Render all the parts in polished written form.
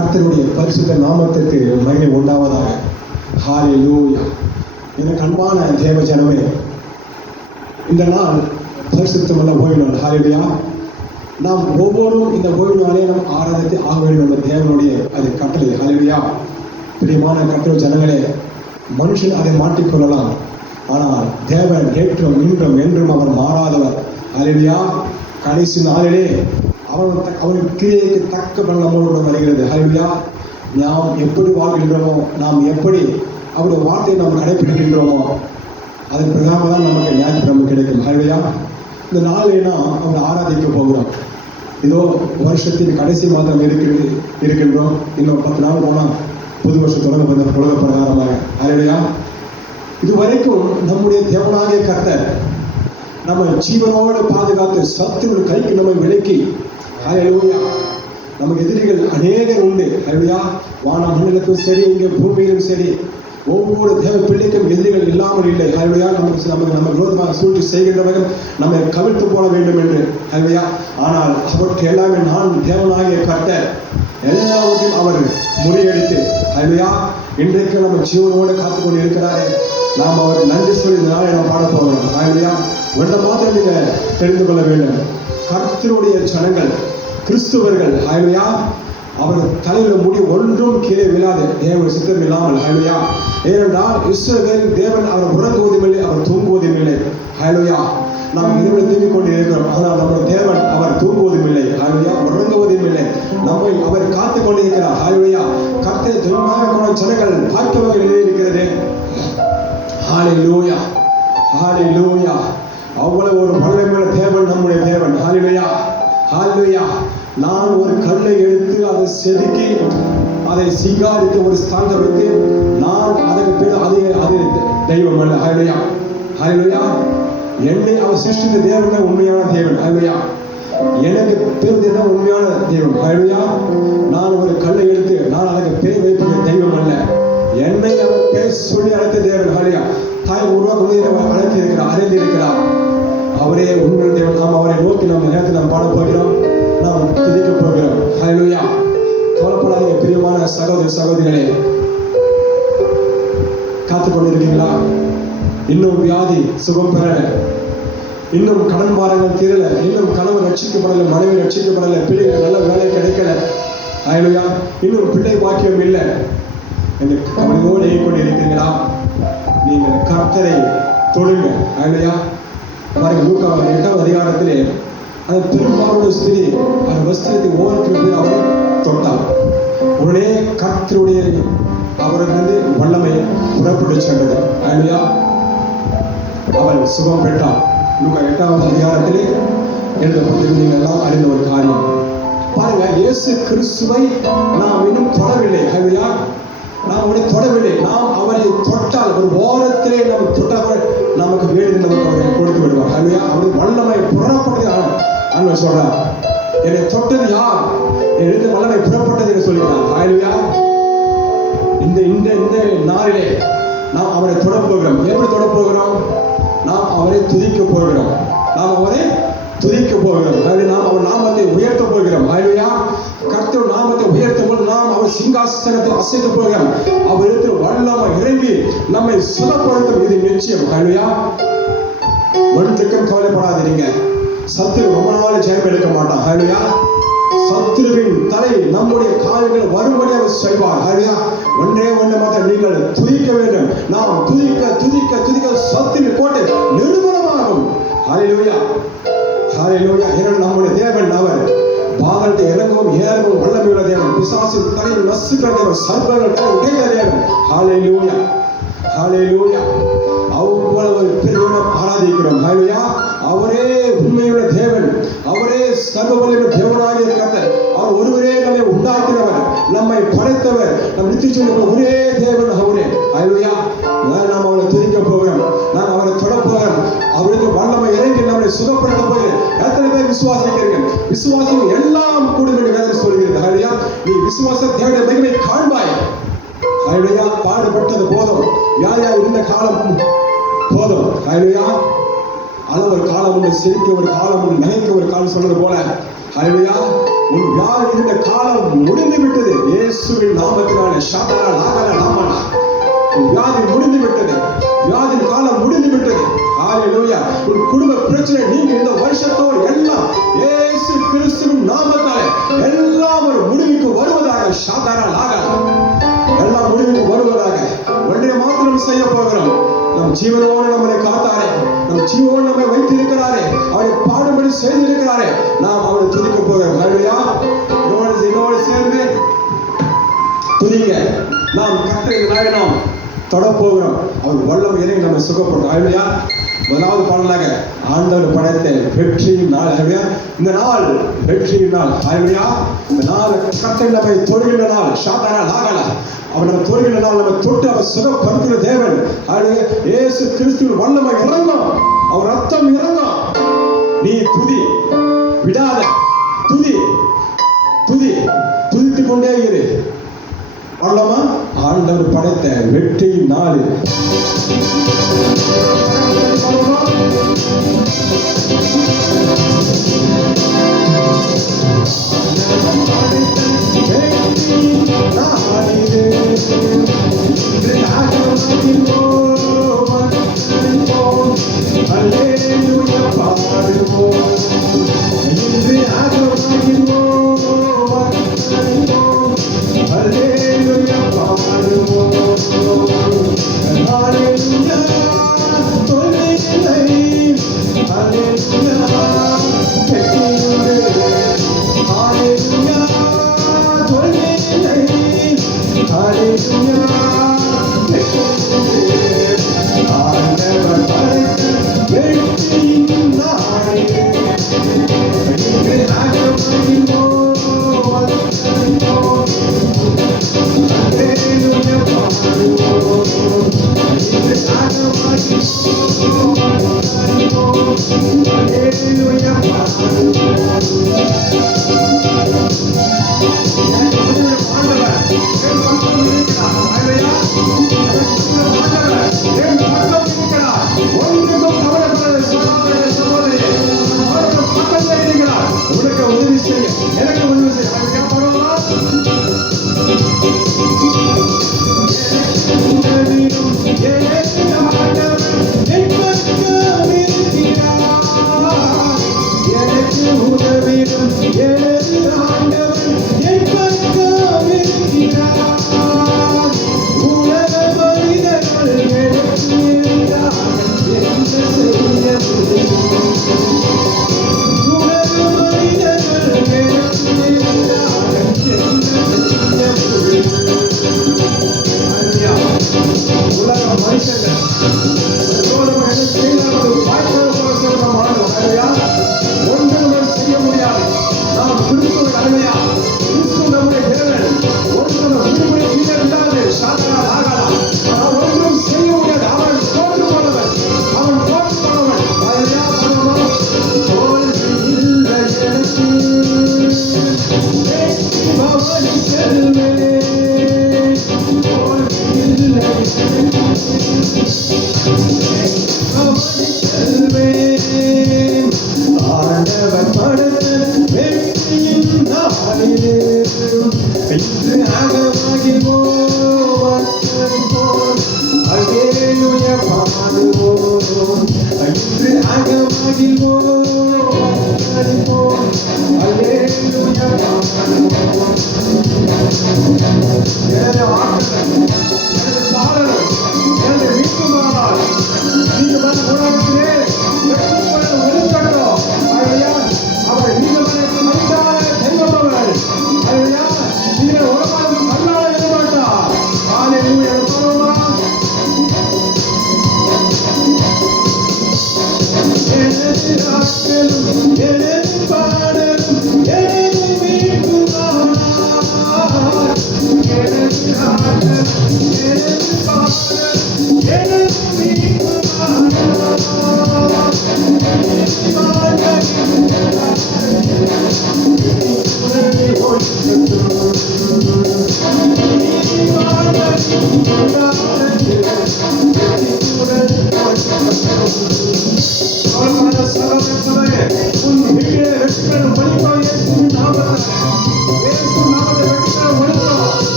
கர்த்தருடைய பரிசுத்த நாமத்திற்கு மகிமை உண்டாவதாக. ஹல்லேலூயா. எனக்கு அன்பான தேவ ஜனமே, இந்த நாள் பரிசுத்தமுள்ள ஓய்வு நாள். ஹல்லேலூயா. நாம் ஒவ்வொருவரும் இந்த ஓய்வு நாளே நாம் ஆராதித்து ஆக வேண்டும் என்ற தேவனுடைய அது கட்டளை. ஹல்லேலூயா. பிரியமான கர்த்தர் ஜனங்களே, மனுஷன் அதை மாற்றிக்கொள்ளலாம், ஆனால் தேவன் ஏற்றும் இன்றும் என்றும் அவர் மாறாதவர். ஹல்லேலூயா. கடைசி நாளிலே அவருடைய கிரியைக்கு தக்க பலன் நம்மளோடு வருகிறது. ஹல்லேலூயா. நாம் எப்படி வாழ்கின்றோமோ, நாம் எப்படி அவருடைய வார்த்தையை நாம் கடைபிடிக்கின்றோமோ அதன் பிரகாரம் தான் நமக்கு ஞாயிற்றுக்கிழமை கிடைக்கும். ஹல்லேலூயா. இந்த நாளிலே நாம் அவரை ஆராதிக்க போகிறோம். இதோ வருஷத்தின் கடைசி மாதம் இருக்கின்றோம். இன்னும் 10 நாள் போனால் புது வருஷம் தொடங்க பிரகாரமாக. ஹல்லேலூயா. இதுவரைக்கும் நம்முடைய தேவனாகிய கர்த்தர் நம்ம ஜீவனோடு பாதுகாத்து சத்துரு கைக்கு நம்மை விலக்கி, ஹல்லேலூயா, நமக்கு எதிரிகள் அநேகர் உண்டு. ஹல்லேலூயா. வான மண்டலத்தும் சரி, இங்கே பூமியிலும் சரி, ஒவ்வொரு தேவ பிள்ளைக்கும் எதிரிகள் இல்லாமல் இல்லை. ஹல்லேலூயா. நம்ம விரோதமாக சூழ்ச்சி செய்கின்றவர்கள் நம்மை கவிழ்த்து போட வேண்டும் என்று. ஹல்லேலூயா. ஆனால் அவற்றை எல்லாமே நான் தேவனாகிய கர்த்தர் எல்லாவற்றையும் அவர் முறியடித்து, ஹல்லேலூயா, இன்றைக்கு நம்ம ஜீவனோடு காத்துக்கொண்டு இருக்கிறாரே, நாம் அவர் நன்றி சொல்லி இந்த நாளை நாம் பாட போகிறோம். ஹல்லேலூயா. ஒன்றை மாத்திரம் நீங்கள் தெரிந்து கொள்ள வேண்டும். கர்த்தருடைய ஜனங்கள், கிறிஸ்துவர்கள், ஹல்லேலூயா, அவர் தலையில் முடி ஒன்றும் கீழே விழாது, தேவன் சித்தம் இல்லாமல். ஹல்லேலூயா. ஏனென்றால் இஸ்ரவேல் தேவன் அவர் உறங்குவதும் இல்லை, அவர் தூங்குவதும் இல்லை. ஹல்லேலூயா. நாம் இதுவரை தூங்கிக் கொண்டு இருக்கிறோம், ஆனால் நம்முடைய தேவன் அவர் தூங்குவதும் இல்லை. ஹல்லேலூயா. உறங்குவதும் இல்லை, நம்மை அவர் காத்துக் கொண்டு இருக்கிறார். ஹல்லேலூயா. கர்த்தரை துன்பான ஜனங்கள் பார்க்கவர்கள் இருக்கிறது. ஹல்லேலூயா. ஹல்லேலூயா. அவ்வளவு ஒரு வல்லமையுள்ள தேவன் நம்முடைய தேவன். ஹல்லேலூயா. ஹல்லேலூயா. நான் ஒரு கல்லை எடுத்து அதை செதுக்கி அதை சிங்காரித்து ஒரு ஸ்தானத்தை வைத்து நான் அதற்கு பேர் அது தெய்வம் அல்ல. ஹல்லேலூயா. ஹல்லேலூயா. என்னை அவர் சிருஷ்டித்த தேவன் தான் உண்மையான தேவன். ஹல்லேலூயா. எனக்கு பேர் தான் உண்மையான தெய்வம். ஹல்லேலூயா. நான் ஒரு கல்லை எடுத்து நான் அதற்கு பேர் வைப்பது தெய்வம் அல்ல, என்னை அவர் பேர் சொல்லி அழைத்த தேவன். ஹல்லேலூயா. தாய் உருவாக்க அழைத்து இருக்கிறார், அறிந்து இருக்கிறார். அவரே உண்மையான தேவன். நாம் அவரை நோக்கி நம்ம நேரத்தில் நாம் பாட போகிறோம், நாம் துதிக்க போகிறோம். ஹல்லேலூயா. கவலைப்படாதீங்க பிரியமான சகோதர சகோதரிகளே, காத்துக் கொண்டிருக்கீங்களா? இன்னும் வியாதி சுகம் பெறல, இன்னும் கடன் பாரங்கள் தீரல, இன்னும் கணவன் ரட்சிக்கப்படல, மனைவி ரட்சிக்கப்படல, பிள்ளைகள் நல்ல வேலை கிடைக்கல. ஹல்லேலூயா. இன்னும் பிள்ளை பாக்கியம் இல்லை என்று கவலையோடு கொண்டிருக்கிறீங்களா? நீங்கள் கர்த்தரை தொழுங்க. ஹல்லேலூயா. லூக்கா 8ஆம் அதிகாரத்திலே அந்த பெரும்பாலுடைய ஸ்திரீ அந்த வஸ்திரத்தை ஓரத்தில் அவரை தொட்டார். உடனே கர்த்தருடைய அவரிலிருந்து வல்லமை புறப்பட்டு சென்றது. ஹல்லேலூயா. அவள் சுகம் பெற்றார். லூக்கா 8ஆம் அதிகாரத்திலே எழுதப்பட்டு நீங்கள் எல்லாம் அறிந்த ஒரு காரியம். பாருங்க, இயேசு கிறிஸ்துவை நாம் இன்னும் தொடவில்லை. ஹல்லேலூயா. நாம் அவரை தொடவில்லை. நாம் அவரை தொட்டால் ஒரு ஓரத்திலே நம்ம தொட்டவர் நமக்கு வேண்டியது நமக்கு அவரை கொடுத்து விடுவார். ஹல்லேலூயா. அவருடைய வல்லமை புறப்பட்டது ஆண்டவர் சொல்றார். என்னை தொட்டது யார்? என்னிடத்து வல்லமை புறப்பட்டது என்று சொல்கிறார். ஹல்லேலூயா. இந்த நாளிலே நாம் அவரை தொட போகிறோம். எப்படி தொட போகிறோம்? நாம் அவரை துதிக்க போகிறோம். நாம் அவரை துதிக்க போகிறோம். நாம் அவர் நாமத்தை உயர்த்த போகிறோம். ஹல்லேலூயா. கர்த்தர் நாமத்தை உயர்த்தும் போது நாம் அவர் சிங்காசனத்தை அசைக்க போகிறோம். அவருக்கு வல்லமை இறங்கி நம்மை சுகப்படுத்தும். இது நிச்சயம். ஹல்லேலூயா. ஒன்றுக்கும் கவலைப்படாதீங்க. சத்துரு ரொம்ப நாள் ஜெயம் எடுக்க மாட்டான். ஹல்லேலூயா. சத்துருவின் தலை நம்முடைய கால்கள் வரும்படி அவர் செய்வார். ஹல்லேலூயா. ஒன்றே மாத்திரம் நீங்கள் துதிக்க வேண்டும். நாம் துதிக்க துதிக்க துதிக்க சத்துரு கோட்டை நிர்மூலமாகும். ஹல்லேலூயா. ஹல்லேலூயா. ஏனென்றால் நம்முடைய தேவன் அவர் பாதத்தை இறங்கவும் ஏறவும் வல்லமையுள்ள தேவன், பிசாசின் தலையில் நசுக்கிற தேவன், சர்ப்பங்கள் தலை உடைந்த தேவன். ஹல்லேலூயா. ஹல்லேலூயா. அவ்வளவு பெரியவனை ஆராதிக்கிறோம். ஹல்லேலூயா. அவரே உண்மையுள்ள தேவன், அவரே சர்வ வல்லமையுள்ள தேவனாகிய கர்த்தர். அவர் ஒருவரே நம்மை உண்டாக்கினவர், நம்மை படைத்தவர், நம் நித்திய ஒரே தேவன் அவரே. ஹல்லேலூயா. நாம் அவரை துதிக்க போகிறோம், நாம் அவரை தொட போகிறோம். அவருக்கு வல்லமை இறங்கி நம்மை சுகப்படுத்த போகிறேன். எத்தனை பேர் விசுவாசிக்கிறீர்கள்? விசுவாசம் எல்லாம் கூடும் என்று வேதம் சொல்கிறது. ஹல்லேலூயா. நீ விசுவாச தேவனுடைய மகிமை காண்பாய். ஹல்லேலூயா. பாடுபட்டது போதும், வியாதியாக இருந்த காலம் போதும். ஹல்லேலூயா. அது ஒரு காலம் உண்டு, சிரிக்க ஒரு காலம் உண்டு, நினைக்க ஒரு காலம் சொன்னது போல. ஹல்லேலூயா. உன் வியாதி இருந்த காலம் முடிந்து விட்டது. இயேசு கிறிஸ்துவின் நாமத்தினாலே ஷாதரா லாகல நாமனா வியாதி முடிந்து விட்டது. வியாதின் காலம் முடிந்து விட்டது. ஹalleluya. உன் குடும்ப பிரச்சனை நீங்க இந்த வருஷத்தோடு எல்லாம் இயேசு கிறிஸ்துவின் நாமத்தாலே எல்லாம் ஒரு முடிவுக்கு வருவதாக. ஷாதரா லாகல எல்லாம் முடிவுக்கு வருவதாக. ஒன்றை மாத்திரம் செய்ய போகிறோம். நம் ஜீவனோடு நம்மை காத்தாரே, நம் ஜீவனோடு நம்மை வைத்திருக்கிறாரே, அவரை பாடுபடி செய்திருக்கிறாரே, நாம் அவரை துதிக்க போகிறோம். ஹalleluya. இதோடு சேர்ந்து துதிக்க நாம் கர்த்தரை நாம் தொட போகிறோம். அவர் வல்லமை இறங்கி நம்ம சுகப்படுறோம். ஹalleluya. முதலாவது பாடலாக ஆண்டவர் படைத்த வெற்றியின் நாள். ஹalleluya. இந்த நாள் வெற்றியின் நாள். ஹalleluya. இந்த நாள் கர்த்தர் நம்மை தொடுகின்ற நாள். ஷாதரா லாகல அவர் நம்ம தொடுகின்ற நாள். நம்ம தொட்டு அவர் சுகப்படுத்துகிற தேவன். ஹalleluya. இயேசு கிறிஸ்துவின் வல்லமை இறங்கும். அவர் ரத்தம் இறங்கும். நீ துதி விடாத. துதி துதி துதித்துக் கொண்டே இரு. அல்லமா ஆண்டவர் படைத்த வெற்றியின் நாள்.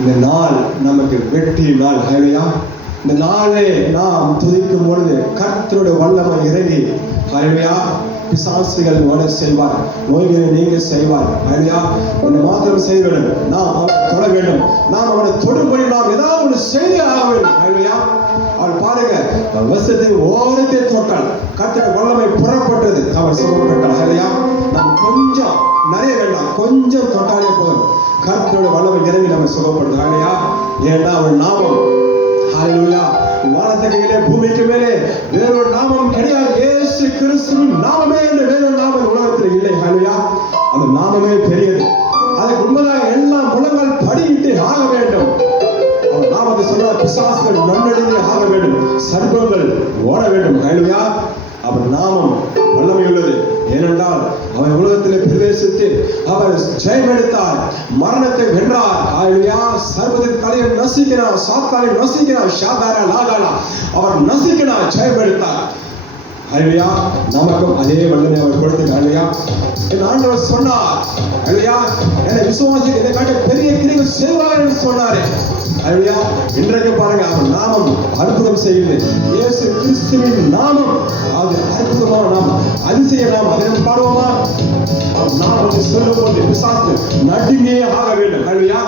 இந்த நாள் நமக்கு வெற்றி நாள். ஹல்லேலூயா. இந்த நாளை நாம் துதிக்கும் பொழுது கர்த்தருடைய வல்லமை இறங்கி ஹல்லேலூயா பிசாசுகள் ஓட செய்வார், நோய்களை நீங்க செய்வார். ஹல்லேலூயா. ஒன்று மாத்திரம் செய்ய வேண்டும், நாம் அவரை தொட வேண்டும். நாம் அவரை தொடும்படி நாம் ஏதாவது ஒன்று செய்ய ஆக வேண்டும். ஹல்லேலூயா. அவர் பாருங்க, வசத்தை ஓரத்தை தொட்டால் கர்த்தருடைய வல்லமை புறப்பட்டது, அவர் சுகப்பட்டார். ஹல்லேலூயா. நாம் கொஞ்சம் நிறைய வேண்டாம், கொஞ்சம் தொட்டாலே போதும், கர்த்தருடைய வல்லமை இறங்கி நம்ம சுகப்படுது. ஹல்லேலூயா. ஏன்னா அவர் நாமம் ஹல்லேலூயா வானத்துக்கு மேலே பூமிக்கு மேலே வேறொரு நாமம் கிடையாது. இயேசு கிறிஸ்துவின் நாமமே என்று வேறொரு நாமம் உலகத்தில் இல்லை. ஹல்லேலூயா. அந்த நாமமே பெரியது. அதுக்கு முன்பதாக எல்லாம் முழங்கால் படியிட்டு ஆக வேண்டும். அவர் நாமத்தை சொன்னால் பிசாசுகள் நன்னடிந்து ஆக வேண்டும், சர்ப்பங்கள் ஓட வேண்டும். ஹல்லேலூயா. அவர் நாமம் வல்லமை உள்ளது. ஏனென்றால் அவர் உலகத்திலே பிரவேசித்து அவர் ஜெயம் எடுத்தார், மரணத்தை வென்றார். ஹல்லேலூயா. சர்வத்தின் தலையை நசுக்கினார், சாத்தானை நசுக்கினார், ஷாதாரா லாகாலா அவர் நசுக்கினார், ஜெயம் எடுத்தார். ஹல்லேலூயா. நமக்கும் அதே வல்லமை அவர் கொடுத்தார். ஹல்லேலூயா. என் ஆண்டவர் சொன்னார், ஹல்லேலூயா, என்னை விசுவாசிக்க இதை காட்ட பெரிய கிரியைகள் செய்வார் என்று சொன்னாரே. ஹல்லேலூயா. இன்றைக்கு பாருங்க, அவர் நாமம் அற்புதம் செய்கிறது. இயேசு கிறிஸ்துவின் நாமம் அது அற்புதமான நாமம், அதிசய நாமம். அதை நம்ம பாடுவோமா? நாமத்தை சொல்லும் போது பிசாசு நடுங்கே ஆக வேண்டும். ஹல்லேலூயா.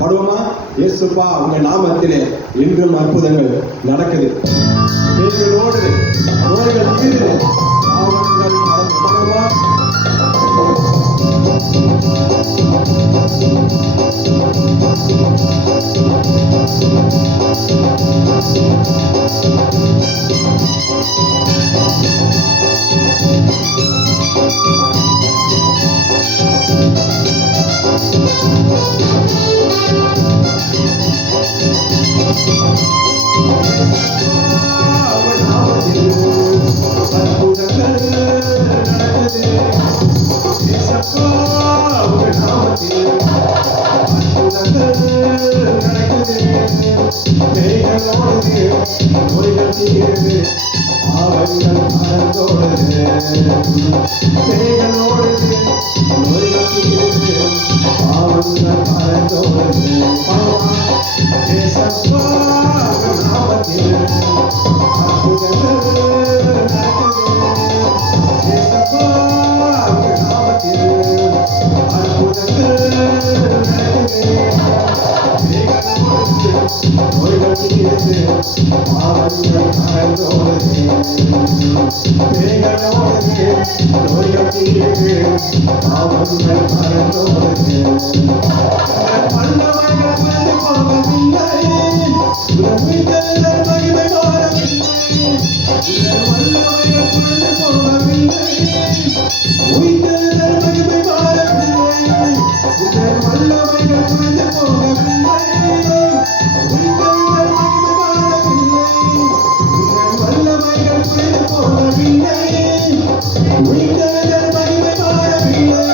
பாடுவோமா? இயேசுப்பா உங்க நாமத்திலே இன்றும் அற்புதங்கள் நடக்குது, பேய்கள் ஓடுது, நோய்கள் தீருது, பாவங்கள் மறந்து. பாடுவோமா? அற்புதங்கள் நடக்குது, பேய்கள் ஓடுது, நோய்கள் தீருது, பாவங்கள் மறந்தோடுது, பேய்கள் ஓடுது, நோய்கள் தீருது, பாவங்கள் மறந்தோடுது. ஏசப்பா நாமத்தில் அற்புதங்கள் நடக்குது, ஏசப்பா நாமத்தில் அற்புதங்கள் நடக்குது, நோய்கள் தீருது, பாவங்கள் மறந்தோடுது, பேய்கள் ஓடுது, நோய்கள் தீருது, பாவங்கள் மறந்தோடுது. வல்லமைகள் வந்து போகவில்லை, உயிர்த்தெழுதல் மகிமை மாறவில்லை, வல்லமைகள் வந்து போகவில்லை, உயிர்த்தெழுதல் மகிமை மாறவில்லை, வல்லமைகள் வந்து போகவில்லை, உயிர்த்தெழுதல் மகிமை மாறவில்லை, வல்லமைகள் வந்து போகவில்லை, உயிர்த்தெழுதல் மகிமை மாறவில்லை.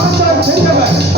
ஆண்டவர் செய்தவர்.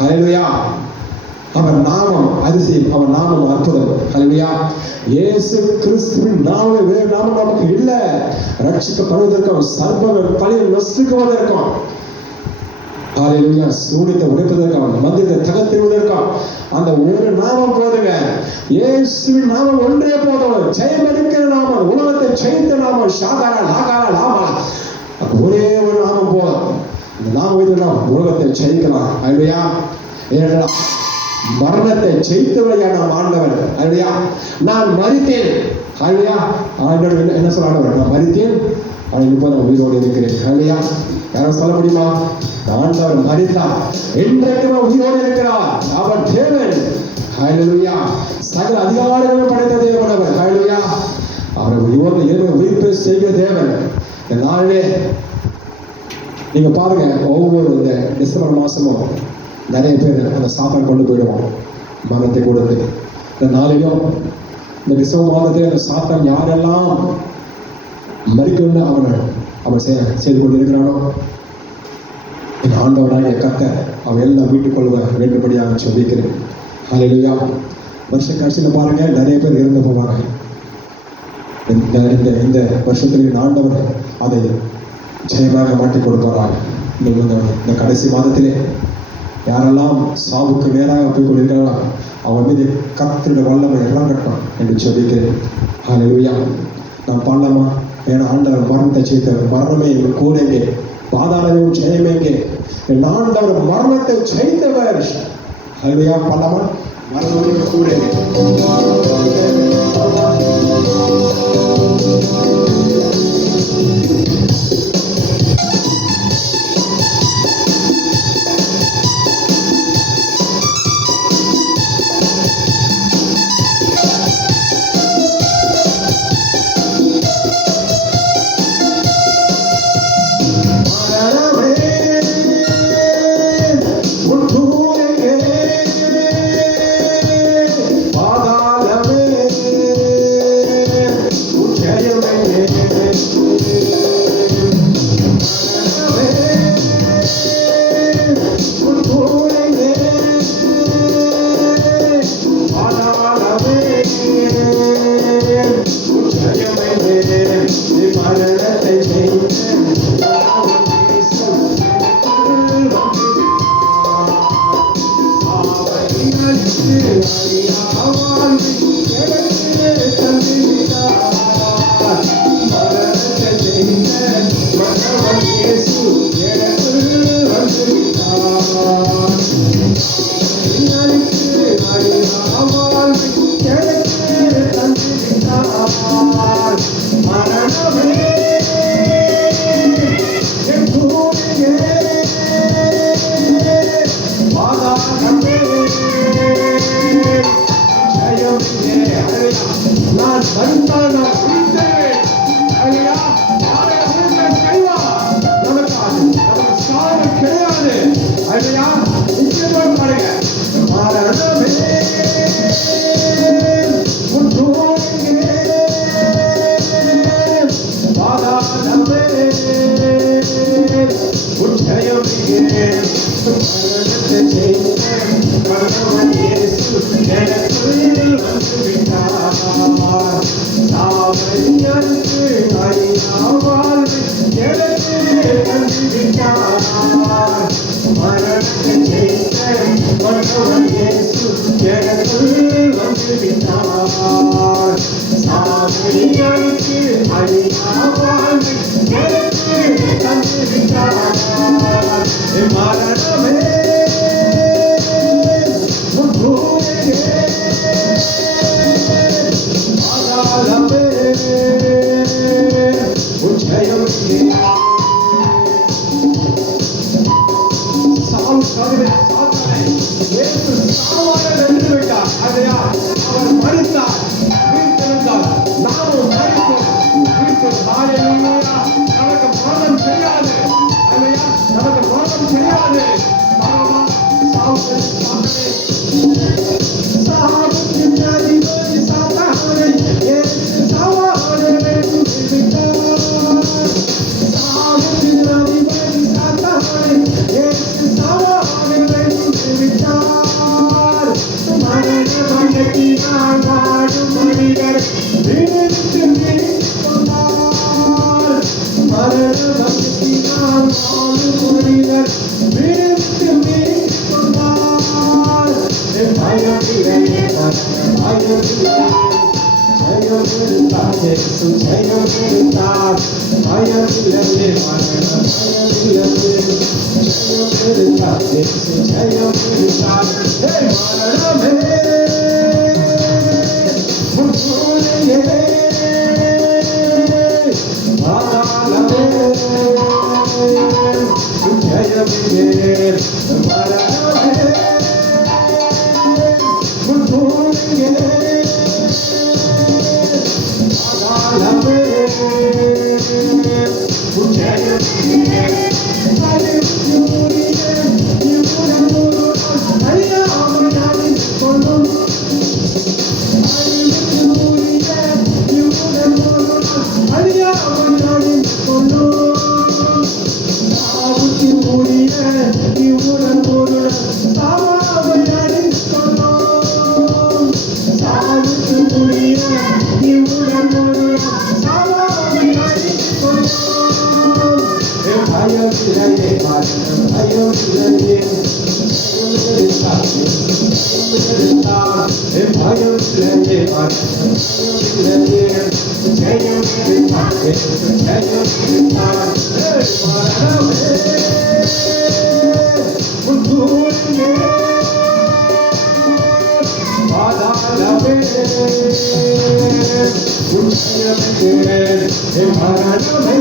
ஹல்லேலூயா. அவர் நாமம் அதிசயம், அவர் நாமம் அற்புதம். ஹல்லேலூயா. இயேசு கிறிஸ்துவின் நாமம் வேறு நாமம் நமக்கு இல்ல. ரட்சிக்கப்படுவதற்கும் சர்வ பழியை நசுக்குவதற்கும், ஹல்லேலூயா, சூனியத்தை உடைப்பதற்கும் மந்திரத்தை தகர்த்திடுவதற்கும் அந்த ஒரு நாமம் போதுங்க. இயேசுவின் நாமம் ஒன்றே போதும். ஜெயமளிக்கிற நாமம், உலகத்தை ஜெயித்த நாமம், ஷாகாரா லாகாரா லாமா, ஒரே ஒரு நாமம் போதும். இந்த நாமம் வைத்துதான் உலகத்தை ஜெயிக்கலாம். ஹல்லேலூயா. ஏனென்றால் மரணத்தை ஜெயித்தவரையா நாம் ஆண்டவர். ஹல்லேலூயா. நான் மரித்தேன். ஹல்லேலூயா. ஆண்டவர் என்ன சொல்ல, ஆண்டவர் நான் மரித்தேன், ஆனால் இப்போ நான் உயிரோடு இருக்கிறேன். ஹல்லேலூயா. யாரும் சொல்ல முடியுமா? ஆண்டவர் மரித்தார், என்றைக்கு உயிரோடு இருக்கிறார். அவர் தேவன். ஹல்லேலூயா. சகல அதிகாரங்களும் படைத்த தேவன் அவர். ஹல்லேலூயா. அவர் உயிரோடு உயிர்ப்பை செய்கிற தேவன். இந்த நாளிலே நீங்க பாருங்க, ஒவ்வொரு இந்த டிசம்பர் மாசமும் நிறைய பேர் அந்த சாப்பாடு கொண்டு போயிடுவோம் மரணத்தை கொடுத்து. இந்த நாளிலும் இந்த டிசம்பர் மாதத்தில் அந்த சாத்தான் யாரெல்லாம் மறிக்கணும்னு அவன் செய்து கொண்டு இருக்கிறானோ, இந்த ஆண்டவராகிய கர்த்தர் அவன் எல்லாம் வீட்டுக் கொள்வ வேண்டும்படியாக சொல்லிக்கிறேன். ஹல்லேலூயா. வருஷ கடைசியில் பாருங்க, நிறைய பேர் இறந்து போவாங்க. இந்த வருஷத்தில் ஆண்டவர் அதை ஜெயமாக மாற்றி கொடுப்பாராக. இந்த கடைசி மாதத்திலே யாரெல்லாம் சாவுக்கு நேராக போய் கொண்டிருக்கிறாரோ அவன் மீது கர்த்தருடைய வல்லமை இறங்கட்டும் என்று சொல்லிக்கிறேன். ஹல்லேலூயா. நாம் பாடலாமா? ஏன்னா ஆண்டவர் மரணத்தை ஜெயித்தவர். மரணமே எங்கள் கூட எங்கே, பாதாளமும் ஜெயம் எங்கே? என் ஆண்டவர் மரணத்தை ஜெயித்தவர். ஹல்லேலூயா. பாடலாமா? மரணமே கூட எங்கே. மரணத்தை ஜெயித்த விட்டார். சாமி அழித்து அழியா வாழ்வை எனக்கு தந்து விட்டார். மரணமே உன் பூமியே, பாதாளமே உன் ஜெயம். அவர் மரித்தார், உயிர்த்தெழுந்தார். நாமும் மரித்தோம், உயிர்த்தெழுந்தோம். ஹல்லேலூயா. நமக்கு மரணம் தெரியாது. ஹல்லேலூயா. நமக்கு மரணம் தெரியாது. மரணம் சாவுக்கு சாத்தனே. சாவுக்கு அதிபதி சாத்தானை இயேசு சாவானை வென்று விட்டார். சாவுக்கு அதிபதி சாத்தானை இயேசு சாவானை வென்று விட்டார். மரணத்தினால் வாழும் மனிதர் விடுவித்து கொண்டார். மரணத்தினால் வாழும் மனிதர் விடுவித்து கொண்டார். பயமில்லையே, பயமில்லையே, ஜெயம் இருந்தார். இயேசு ஜெயம் இருந்தார். பயமில்லையே, மரணம் பயமில்லையே, ஜெயம் இருந்தார். இயேசு ஜெயம் இருந்தார். மரணமே உன் பூமியே, பாதாளமே உன் ஜெயமே. மரணமே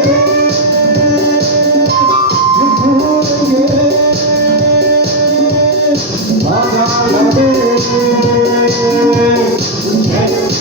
உன் பூமியே, பாதாளமே உன் ஜெயமே.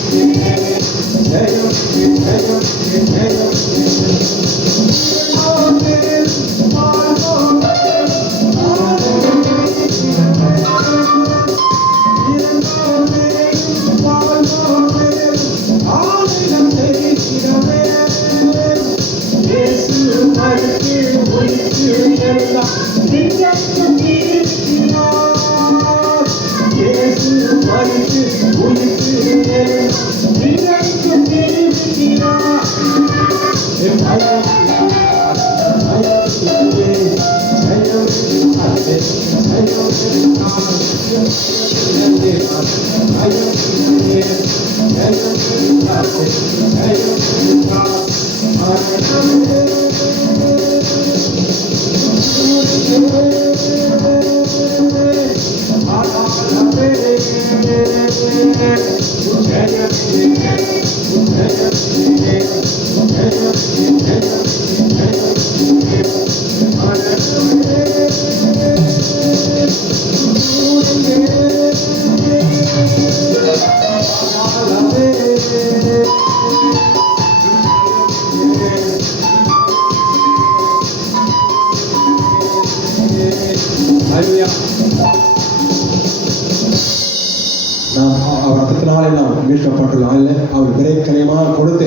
அவர் ரத்தத்தினாலே நாம் மீட்கப்பட்டுள்ளோம். இல்லை, அவர் விரை கரையமாக கொடுத்து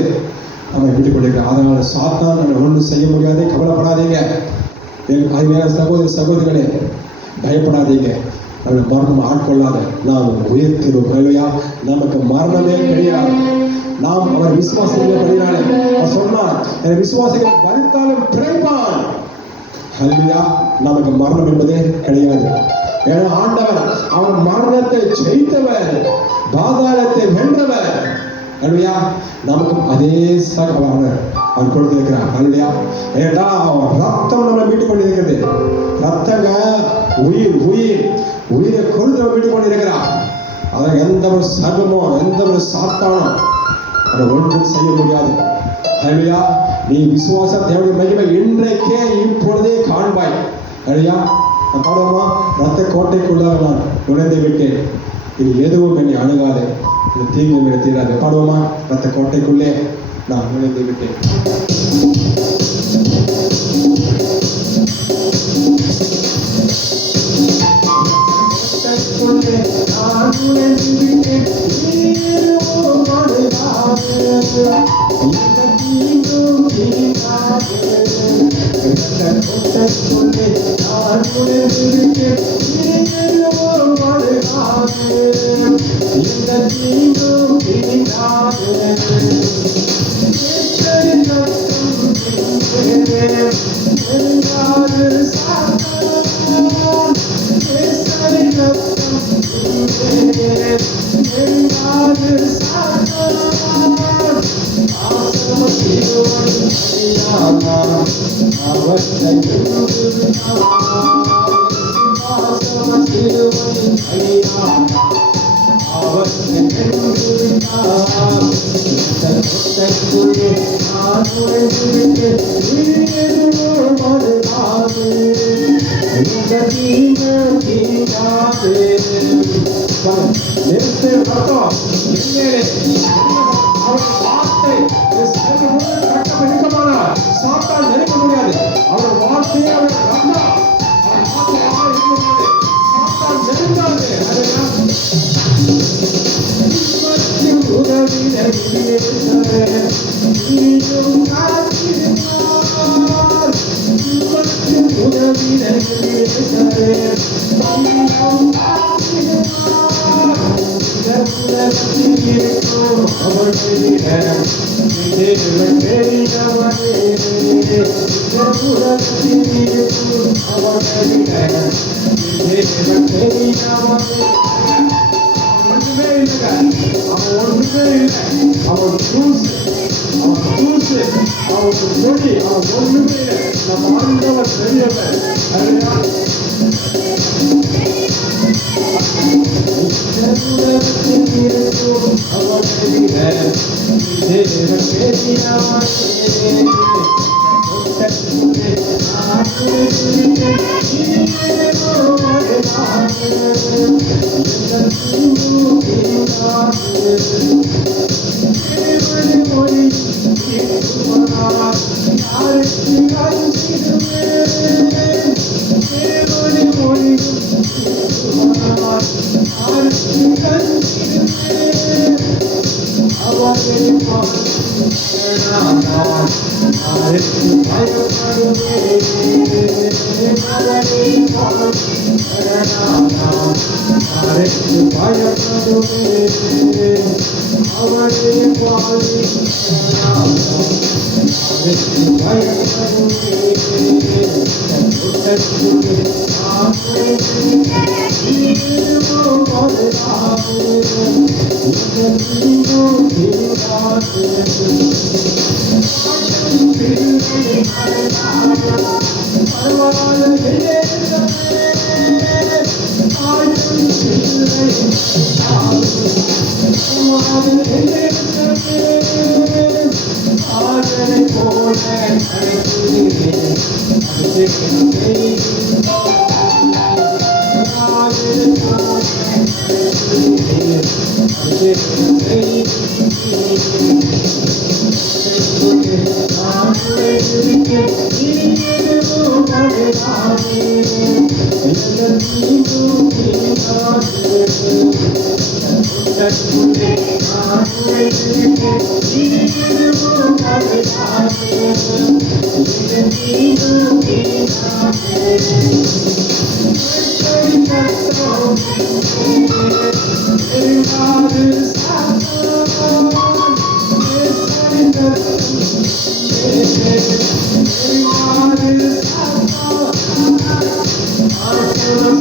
நம்மை விட்டுக் கொண்டிருக்கிறார். அதனால் சாத்தான் நம்மை ஒன்றும் செய்ய முடியாது. கவலைப்படாதீங்க. அருமையான சகோதர சகோதரிகளே, பயப்படாதீங்க. நம்மளை மரணம் ஆட்கொள்ளாத நாம் உயர்த்திடுவோம். இல்லையா, நமக்கு மரணமே கிடையாது. நாம் அவர் விசுவாசிக்கிறபடினாலே அவர் சொன்னார், என் விசுவாசிகள் மரித்தாலும் பிழைப்பான். அல்லேலூயா. நமக்கு மரணம் என்பதே கிடையாது. ஏன்னா ஆண்டவர் அவர் மரணத்தை ஜெயித்தவர், பாதாளத்தை வென்றவர். அல்லையா, நமக்கும் அதே அவர் கொடுத்திருக்கிறார். அல்லையா, ஏன்னா அவர் ரத்தம் நம்ம மீட்டு கொண்டிருக்கிறது. ரத்தங்க உயிர், உயிர் உயிரை கொண்டு நம்ம மீட்டு கொண்டிருக்கிறார். அதற்கு எந்த ஒரு சர்வமோ எந்த ஒரு சாத்தானோ அதை ஒன்றும் செய்ய முடியாது. அல்லையா, நீ விசுவாச தேவனுடைய மகிமை இன்றைக்கே இப்பொழுதே காண்பாய். அல்லையா, பாடமா, ரத்த கோட்டைக்குள்ள நான் நுழைந்து விட்டேன், இது எதுவும் என்னை அணுகாது, இது தீங்கு என்னை தீராது. பாடுவோமா, ரத்த கோட்டைக்குள்ளே நான் நுழைந்து விட்டேன்.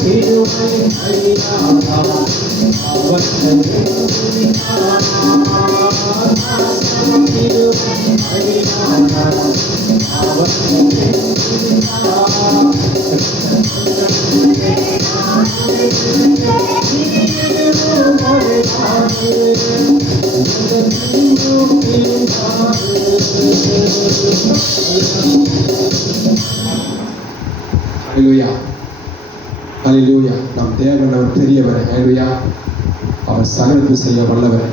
Feel ஹல்லேலூயா, ஹல்லேலூயா. நம் தேவன் அவர் பெரியவர். ஹல்லேலூயா. அவர் சகலத்தை செய்ய வல்லவர்.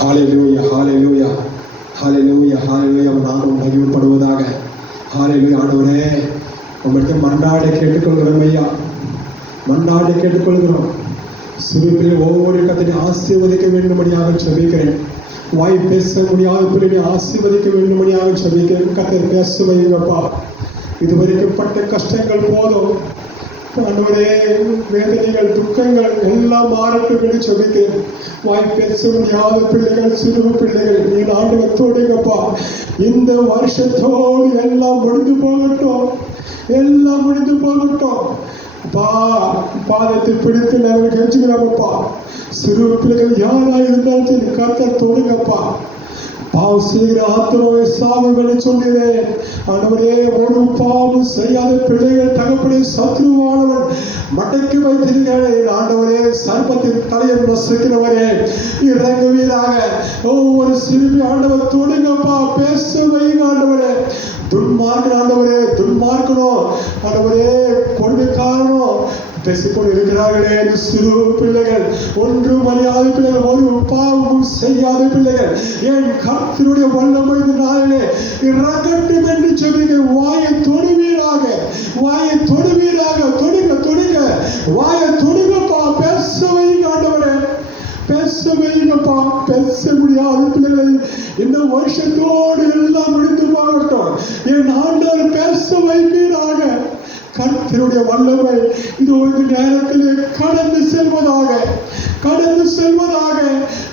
ஹல்லேலூயா, ஹல்லேலூயா, ஹல்லேலூயா, ஹல்லேலூயா. நாமும் மகிமைப்படுவதாக. ஹல்லேலூயா. ஆண்டவரே, உங்கள்கிட்ட மன்றாட கேட்டுக்கொள்கிறோம் ஐயா, மன்றாட கேட்டுக்கொள்கிறோம். சிறுபிள்ளை ஒவ்வொரு கத்தனை ஆசீர்வதிக்க வேண்டும்படியாக ஜெபிக்கிறேன். வாய் பேச முடியாத பிள்ளைகளை ஆசீர்வதிக்க வேண்டும்படியாக ஜெபிக்கிறேன். கத்தர் பேச வைங்கப்பா. இதுவரைக்கும் பட்ட கஷ்டங்கள் போதும் ஆண்டவரே, வேதனைகள் துக்கங்கள் எல்லாம் மாறட்டும் என்று ஜெபிக்கிறேன். வாய் பேச முடியாத பிள்ளைகள், சிறு பிள்ளைகள், என் ஆண்டவர் தொடுங்கப்பா. இந்த வருஷத்தோடு எல்லாம் முடிந்து போகட்டும், எல்லாம் முடிந்து போகட்டும். பாதத்தை பிடித்து நாங்கள் கெஞ்சுகிறோம்ப்பா. சிறு பிள்ளைகள் யாரா இருந்தாலும் கர்த்தர் தொடுங்கப்பா. பாவம் செய்கிற ஆத்மாவை சாவுகளை சொல்கிறேன் ஆண்டவரே. ஒரு பாவம் செய்யாத பிள்ளைகள் தகப்பனே, சத்ருவானவன் மடக்கி வைத்திருக்கிறே ஆண்டவரே. சர்ப்பத்தின் தலையை நசுக்கிறவரே, இறங்குவீராக. ஒவ்வொரு சிறுமி ஆண்டவர் தொடுங்கப்பா, பேச வைங்க ஆண்டவரே. துன்மார்க்கன் ஆண்டவரே, துன்மார்க்கணும் ஆண்டவரே, கொடுமைக்காரனும் பேசிக்கொண்டு இருக்கிறார்களே சிறு பிள்ளைகள், ஒன்றும் அறியாத பிள்ளைகள், ஒரு பாவமும் செய்யாத பிள்ளைகள், என் கர்த்தருடைய வல்லமை நாளிலே இறங்கட்டும் என்று சொல்லுங்க. வாயை தொடுவீராக, வாயை தொடுவீராக. தொடுங்க, தொடுங்க, வாயை தொடுங்கப்பா. பேச வைங்க ஆண்டவரே, பேச வைங்கப்பா. பேச முடியாத பிள்ளைகள் இந்த வருஷத்தோடு எல்லாம் முடிந்து போகட்டும். என் ஆண்டவர் பேச வைப்பீராக. கர்த்தருடைய வல்லமை இது ஒரு நேரத்திலே கடந்து செல்வதாக, கடந்து செல்வதாக,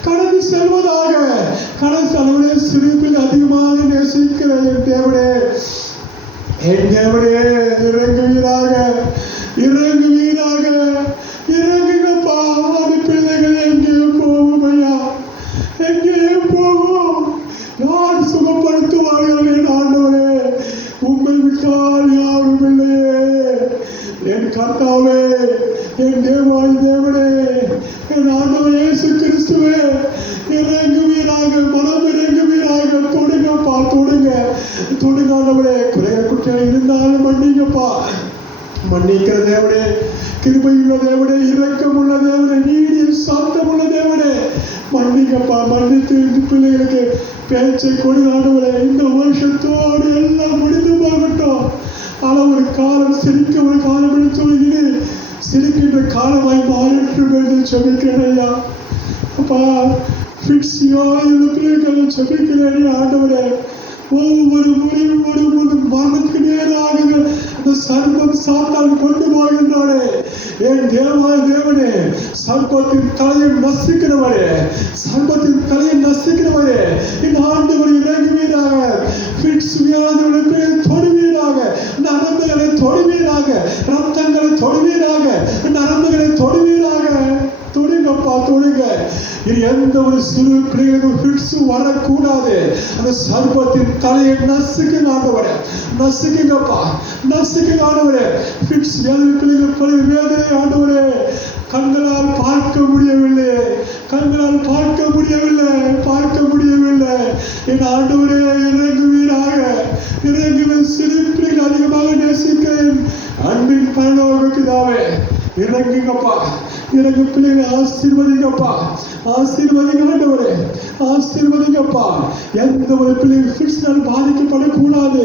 கடந்து செல்வதாக. கடந்து செல்வதே சிறுபில் அதிகமாக நேசிக்கிற என் தேவனே, என் தேவனே, இறங்குவீராக, இறங்குவீராக, இறங்குங்கப்பா. அது பிள்ளைகள் எங்கே போகும் ஐயா, எங்கே போகும்? நான் சுகப்படுத்துவார்கள் என் ஆண்டவரே. உங்கள் விட்டால் யாரும் இல்லையே என் கர்த்தாவே, என் தேவாய் தேவனே, என் ஆண்டவர் இயேசு கிறிஸ்துவே, இறங்குவீராக, மனம் இறங்குவீராக. தொடுங்கப்பா, தொடுங்க, தொடுங்க ஆண்டவரே. குறைகள் குற்றம் இருந்தாலும் மன்னிங்கப்பா. மன்னிக்கிற தேவனே, கிருபையுள்ள தேவனே, இரக்கமுள்ள தேவனே, நீடிய சாந்தமுள்ள தேவனே, மன்னிங்கப்பா. மன்னித்து பிள்ளைகளுக்கு பேச்சை கொடுங்காண்டவரே. இந்த வருஷத்தோடு எல்லாம் முடிந்து போகட்டும். ஆனால் ஒரு காலம் சிரிக்க, ஒரு காலம் என்று சொல்கிறேன், சிரிக்கின்ற காலமாய் மாறட்டும் என்று சொல்லிக்கிறேன் ஐயா. அப்பா, பிக்ஸியோ இந்த பிள்ளைகளை சொல்லிக்கிறேன் ஆண்டவரே. ஒவ்வொரு முறையும் ஒரு மரணத்துக்கு நேராக அந்த சர்ப்பம் சாத்தான் கொண்டு போகின்றானே, என் தேவாய தேவனே, சர்ப்பத்தின் தலையை நசுக்கிறவரே, சர்ப்பத்தின் தலையை நசுக்கிறவரே, இந்த ஆண்டவர் இறங்குவீராக. பிக்ஸ் வியாதிகளை தொடுவீராக, நரம்புகளை தொடுவீராக, ரத்தங்களை தொடுவீராக, நரம்புகளை தொடுவீராக. தொடுங்கப்பா, தொடுங்க. இது எந்த ஒரு சிறு பிள்ளைகளுக்கு பிக்ஸ் வரக்கூடாது. அந்த சர்ப்பத்தின் தலையை நசுக்குங்க ஆண்டவரே, நசுக்குங்கப்பா, நசுக்குங்க ஆண்டவரே. பிக்ஸ் பிள்ளைகள் வேதனை ஆண்டவரே, கண்களால் பார்க்க முடியவில்லை, கண்களால் பார்க்க முடியவில்லை, பார்க்க முடியவில்லை. என் ஆண்டவரே, இறங்குவீராக, இறங்குவேன். சிறு பிள்ளைகள் அதிகமாக நேசிக்கிறேன் அன்பின் பரலோக பிதாவே, இறங்குங்கப்பா, இறங்கு பிள்ளைகளை ஆசீர்வதிங்கப்பா, ஆசீர்வதிங்க ஆண்டவரே, ஆசீர்வதிங்கப்பா. எந்த ஒரு பிள்ளைகள் பிக்ஸ்னால் பாதிக்கப்படக்கூடாது,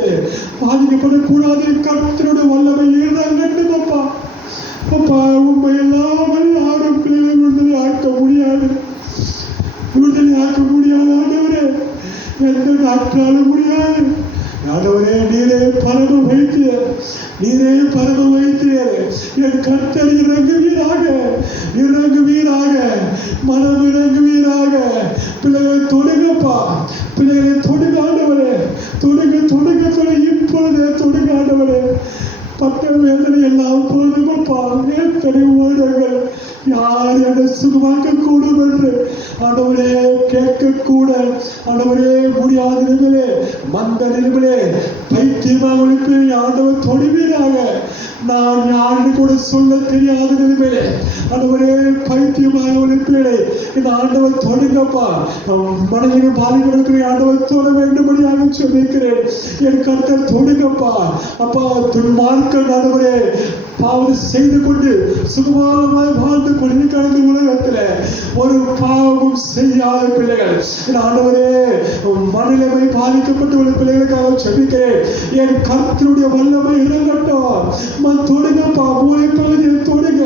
பாதிக்கப்படக்கூடாது. கர்த்தருடைய வல்லமை இறங்கட்டுமப்பா. அப்பா, உண்மை இல்லாமல் யாரும் பிள்ளைகளை விடுதலை ஆக்க முடியாது, விடுதலை ஆக்க முடியாது ஆண்டவரே. எந்த டாக்டராலும் முடியாது ஆண்டவரே. நீரே பரம வைத்தியர், நீரே பரம வைத்தியர். என் கர்த்தர் இறங்குவீராக, இறங்குவீராக, மனம் இறங்குவீராக. பிள்ளைகளை தொடுங்கப்பா, பிள்ளைகளை தொடுங்க ஆண்டவரே, தொடுங்க, தொடுங்க, தொடு, இப்பொழுதே தொடுங்க ஆண்டவரே. பட்ட வேதனை எல்லாம் போதுமப்பா, எத்தனை வருடங்கள் யார் என்னை சுகமாக்க கூடும் என்று ஆண்டவரே கேட்கக்கூட ஆண்டவரே முடியாத நிலையிலே மந்த நிலையிலே பைத்தியமாக ஒழிப்பு ஆண்டவர் தொடுவீராக. நான் யாருன்னு கூட சொல்ல தெரியாத நிலைமையிலே ஆண்டவரே பைத்தியமாக ஒழிப்பீரே இந்த ஆண்டவர் தொடுங்கப்பா. மனதினை பாதிக்கிறதுக்கு ஆண்டவர் தொட வேண்டும்படியாக சொல்லியிருக்கிறேன். என் கர்த்தர் தொடுங்கப்பா. அப்பா துன்மார்க்க ஆண்டவரே பாவம் செய்து கொண்டு சுகமானமாய் வாழ்ந்து கொண்டிருக்கிற உலகத்துல ஒரு பாவமும் செய்யாத பிள்ளைகள் ஆண்டவரே மனநிலைமை பாதிக்கப்பட்ட ஒரு பிள்ளைகளுக்காக சொல்லிக்கிறேன். என் கர்த்தருடைய வல்லமை இறங்கட்டும். தொடுங்கப்பா, மூளை பகுதியில் தொடுங்க,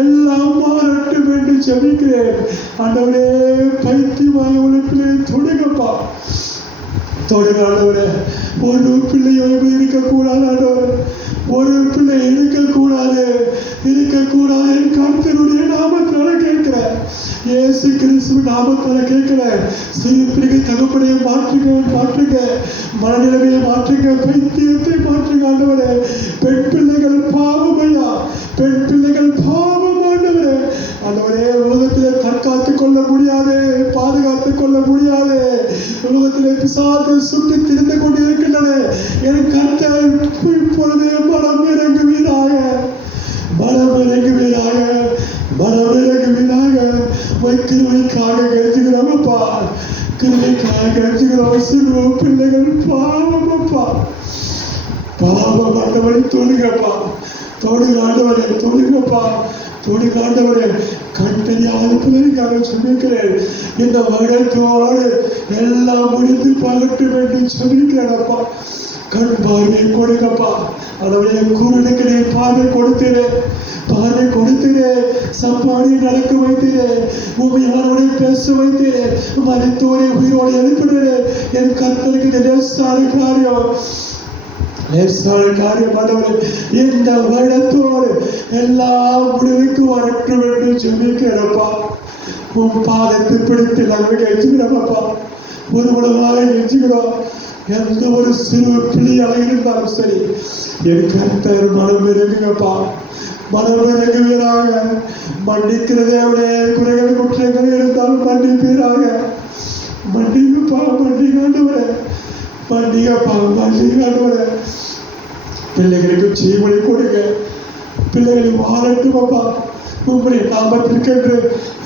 எல்லாம் மாறட்டும் என்று சொல்லிக்கிறேன். ஆண்டவரே பைத்தியமாக ஒரு பிள்ளையை தொடுங்கப்பா, தொடுங்க ஆண்டவரே. ஒரு பிள்ளையோ இருக்கக்கூடாது ஆண்டவர், ஒரு பிள்ளை இருக்கக்கூடாது என் கர்த்தருடைய நாமத்தால கேட்கிறேன், இயேசு கிறிஸ்து நாமத்தால கேட்கிறேன். சிறு பிள்ளைகள் தகப்பனையை மாற்றுங்க, மனநிலைமையை மாற்றுங்க, பைத்தியத்தை மாற்றுங்க ஆண்டவரே. பெண் பிள்ளைகள் பாவம் ஐயா, பெண் பிள்ளைகள் பாவம் ஆண்டவரே. ஆண்டவரே உலகத்திலே தற்காத்துக் கொள்ள முடியாது, பாதுகாத்துக் கொள்ள முடியாது. உலகத்திலே பிசாசுகள் சுற்றி திரிந்து கொண்டு இருக்கின்றன. என் கர்த்தர் இப்பொழுது மனம் இறங்குவீராக, மனம் இறங்குவீராக, மனம் இறங்குவீராக. கிருபைக்காக கெஞ்சுகிறோம் அப்பா, கிருபைக்காக கெஞ்சுகிறோம். சிறு பிள்ளைகள் பாவம் அப்பா, பாவம் ஆண்டவரை தொடுங்கப்பா, தொடுங்க ஆண்டவரே, தொடுங்கப்பா, தொடுங்க ஆண்டவரே. கண் தெரியாத பிள்ளைக்காக சொல்லிக்கிறேன். இந்த வருடத்தோடு எல்லாம் முடிந்து பகட்டும் என்று சொல்லிக்கிறேன்ப்பா. கண் பார்வை கொடுங்கப்பா ஆண்டவரே. குருடுக்கு நீ பார்வை கொடுத்தீரே, பார்வை கொடுத்தீரே, சப்பாடி நடக்க வைத்தீரே, உண்மையானோட பேச வைத்தீரே, மருத்துவரை உயிரோடு எழுப்பினரே. என் கர்த்தருக்கு லேசான காரியம், லேசான காரியம் ஆண்டவரே. இந்த வருடத்தோடு எல்லாம் முடிவுக்கு வரட்டும் என்று சொல்லிக்கிறப்பா. உன் பாதத்தை பிடித்து நாங்கள் கழிச்சுக்கிறோம்ப்பா, ஒரு உணவாக கழிச்சுக்கிறோம். எந்த ஒரு சிறு பிள்ளையாக இருந்தாலும் சரி, என் கர்த்தர் மனம் இறங்குங்கப்பா, மனம் இறங்குவீராக. மன்னிக்கிறதே அவருடைய குறைகள் குற்றங்கள் இருந்தாலும் மன்னிப்பீராக. மன்னிங்கப்பா, மன்னிக்காண்டவரே, மன்னிங்கப்பா, மன்னிக்காண்டவரே. பிள்ளைகளுக்கு ஜீவனை கொடுங்க, பிள்ளைகளை வாழட்டும் அப்பா. உங்களுடைய நாமத்திற்கென்று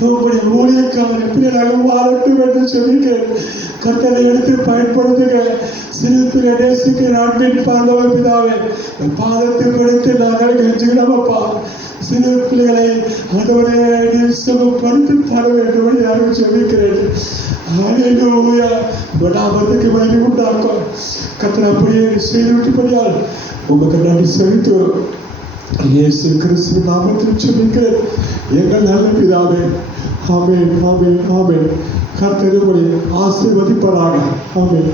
உங்களுடைய ஊழியக்கான பிள்ளைகளாக வாழட்டும் என்று சொல்லிக்கிறேன். கர்த்தரை எடுத்து பயன்படுத்துங்க. சிறு பிள்ளை நேசிக்க நாட்டின் பாந்தவ பிதாவே, பாதத்தை கொடுத்து நாங்கள் கெஞ்சுகிறோம் அப்பா. சிறு பிள்ளைகளை ஆண்டவரே நீர் சுகப்படுத்தி தர வேண்டும் யாரும் சொல்லிக்கிறேன். ஹல்லேலூயா, நாமத்துக்கு மகிமை உண்டாக்கும். கர்த்தர் அப்படியே செய்துவிட்டபடியால் உமக்கு நன்றி செலுத்துகிறோம். இயேசு கிறிஸ்து நாமத்தில் சொல்லிக்கிறேன் எங்கள் நல்ல பிதாவே. ஆமென், ஆமென், ஆமென். கர்த்தர் உங்களை ஆசீர்வதிப்பாராக. ஆமென்.